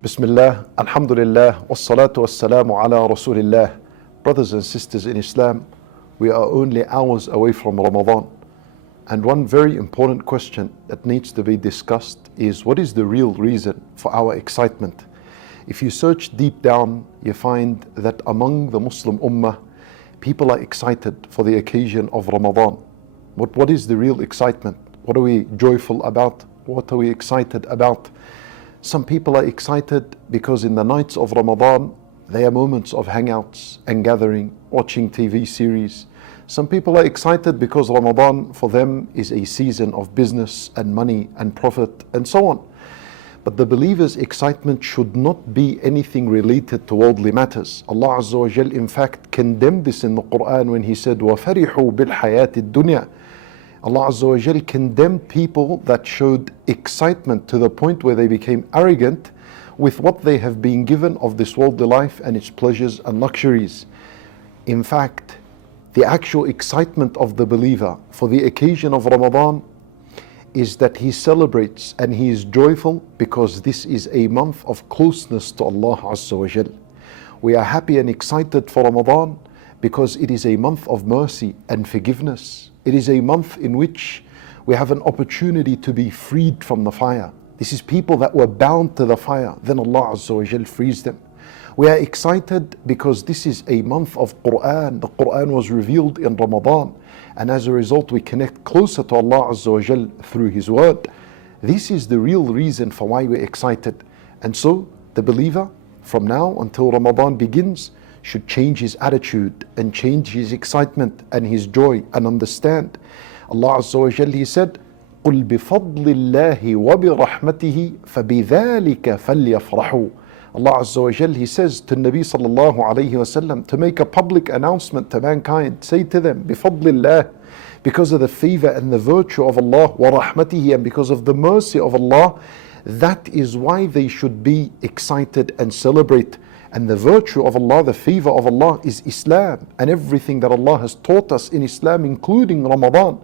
Bismillah, Alhamdulillah, wassalatu wassalamu ala Rasulillah. Brothers and sisters in Islam, we are only hours away from Ramadan. And one very important question that needs to be discussed is, what is the real reason for our excitement? If you search deep down, you find that among the Muslim Ummah, people are excited for the occasion of Ramadan. What is the real excitement? What are we joyful about? What are we excited about? Some people are excited because in the nights of Ramadan, they are moments of hangouts and gathering, watching TV series. Some people are excited because Ramadan for them is a season of business and money and profit and so on. But the believer's excitement should not be anything related to worldly matters. Allah Azza wa Jal in fact condemned this in the Qur'an when He said, وَفَرِحُوا بِالْحَيَاةِ الدُّنْيَا. Allah Azza wa Jal condemned people that showed excitement to the point where they became arrogant with what they have been given of this worldly life and its pleasures and luxuries. In fact, the actual excitement of the believer for the occasion of Ramadan is that he celebrates and he is joyful because this is a month of closeness to Allah Azza wa Jal. We are happy and excited for Ramadan because it is a month of mercy and forgiveness. It is a month in which we have an opportunity to be freed from the fire. This is people that were bound to the fire, then Allah Azza wa Jal frees them. We are excited because this is a month of Qur'an. The Qur'an was revealed in Ramadan, and as a result we connect closer to Allah Azza wa Jal through His word. This is the real reason for why we're excited. And so the believer from now until Ramadan begins should change his attitude and change his excitement and his joy and understand. Allah Azza wa Jal, He said, قُلْ بِفَضْلِ اللَّهِ وَبِرَحْمَتِهِ فَبِذَلِكَ فَلْيَفْرَحُوا. Allah Azza wa Jal, He says to Nabi sallallahu alayhi wasallam to make a public announcement to mankind, say to them, بِفَضْلِ اللَّهِ, because of the favor and the virtue of Allah, وَرَحْمَتِهِ, and because of the mercy of Allah, that is why they should be excited and celebrate. And the virtue of Allah, the favor of Allah is Islam and everything that Allah has taught us in Islam, including Ramadan.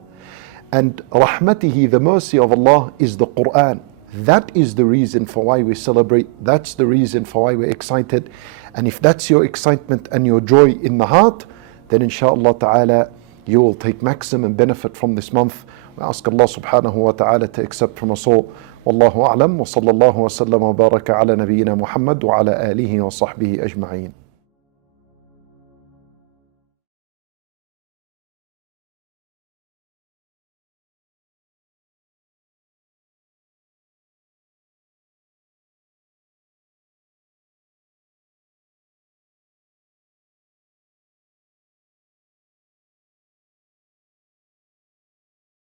And rahmatihi, the mercy of Allah, is the Qur'an. That is the reason for why we celebrate. That's the reason for why we're excited. And if that's your excitement and your joy in the heart, then Insha'Allah ta'ala, you will take maximum benefit from this month. We ask Allah subhanahu wa ta'ala to accept from us all. Wallahu a'lam wa sallallahu wa sallam wa baraka ala nabiyyina Muhammad wa ala alihi wa sahbihi ajma'in.